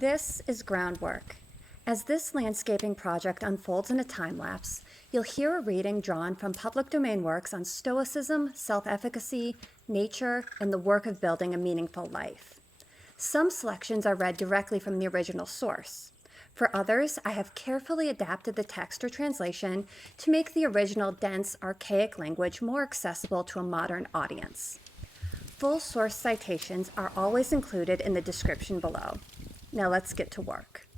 This is Groundwork. As this landscaping project unfolds in a time-lapse, you'll hear a reading drawn from public domain works on stoicism, self-efficacy, nature, and the work of building a meaningful life. Some selections are read directly from the original source. For others, I have carefully adapted the text or translation to make the original dense, archaic language more accessible to a modern audience. Full source citations are always included in the description below. Now let's get to work.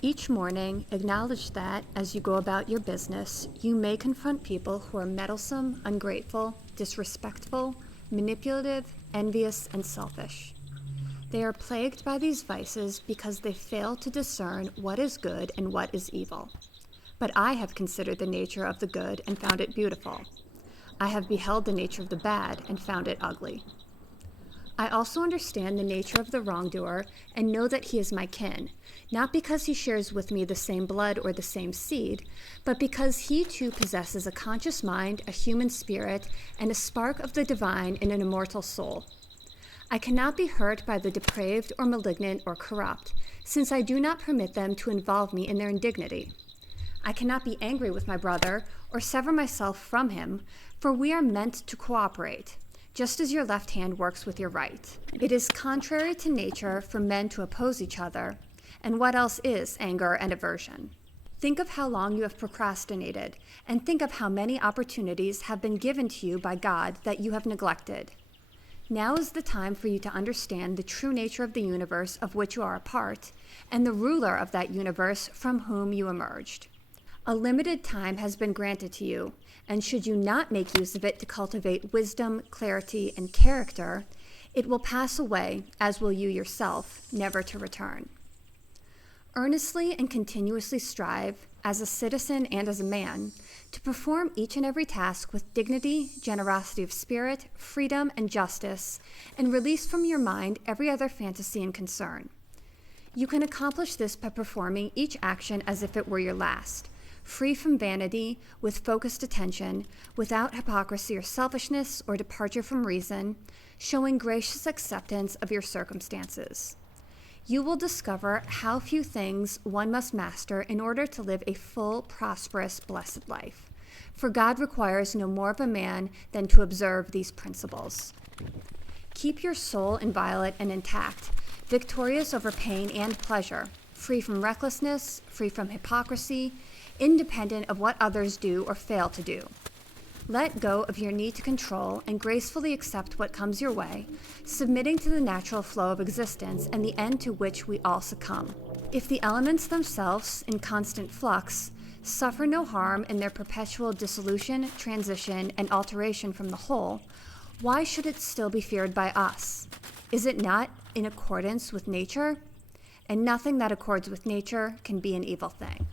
Each morning, acknowledge that, as you go about your business, you may confront people who are meddlesome, ungrateful, disrespectful, manipulative, envious, and selfish. They are plagued by these vices because they fail to discern what is good and what is evil. But I have considered the nature of the good and found it beautiful. I have beheld the nature of the bad and found it ugly. I also understand the nature of the wrongdoer and know that he is my kin, not because he shares with me the same blood or the same seed, but because he too possesses a conscious mind, a human spirit, and a spark of the divine in an immortal soul. I cannot be hurt by the depraved or malignant or corrupt, since I do not permit them to involve me in their indignity. I cannot be angry with my brother or sever myself from him, for we are meant to cooperate, just as your left hand works with your right. It is contrary to nature for men to oppose each other, and what else is anger and aversion? Think of how long you have procrastinated, and think of how many opportunities have been given to you by God that you have neglected. Now is the time for you to understand the true nature of the universe of which you are a part, and the ruler of that universe from whom you emerged. A limited time has been granted to you, and should you not make use of it to cultivate wisdom, clarity, and character, it will pass away, as will you yourself, never to return. Earnestly and continuously strive, as a citizen and as a man, to perform each and every task with dignity, generosity of spirit, freedom, and justice, and release from your mind every other fantasy and concern. You can accomplish this by performing each action as if it were your last, free from vanity, with focused attention, without hypocrisy or selfishness or departure from reason, showing gracious acceptance of your circumstances. You will discover how few things one must master in order to live a full, prosperous, blessed life. For God requires no more of a man than to observe these principles. Keep your soul inviolate and intact, victorious over pain and pleasure, free from recklessness, free from hypocrisy, independent of what others do or fail to do. Let go of your need to control and gracefully accept what comes your way, submitting to the natural flow of existence and the end to which we all succumb. If the elements themselves, in constant flux, suffer no harm in their perpetual dissolution, transition, and alteration from the whole, why should it still be feared by us? Is it not in accordance with nature? And nothing that accords with nature can be an evil thing.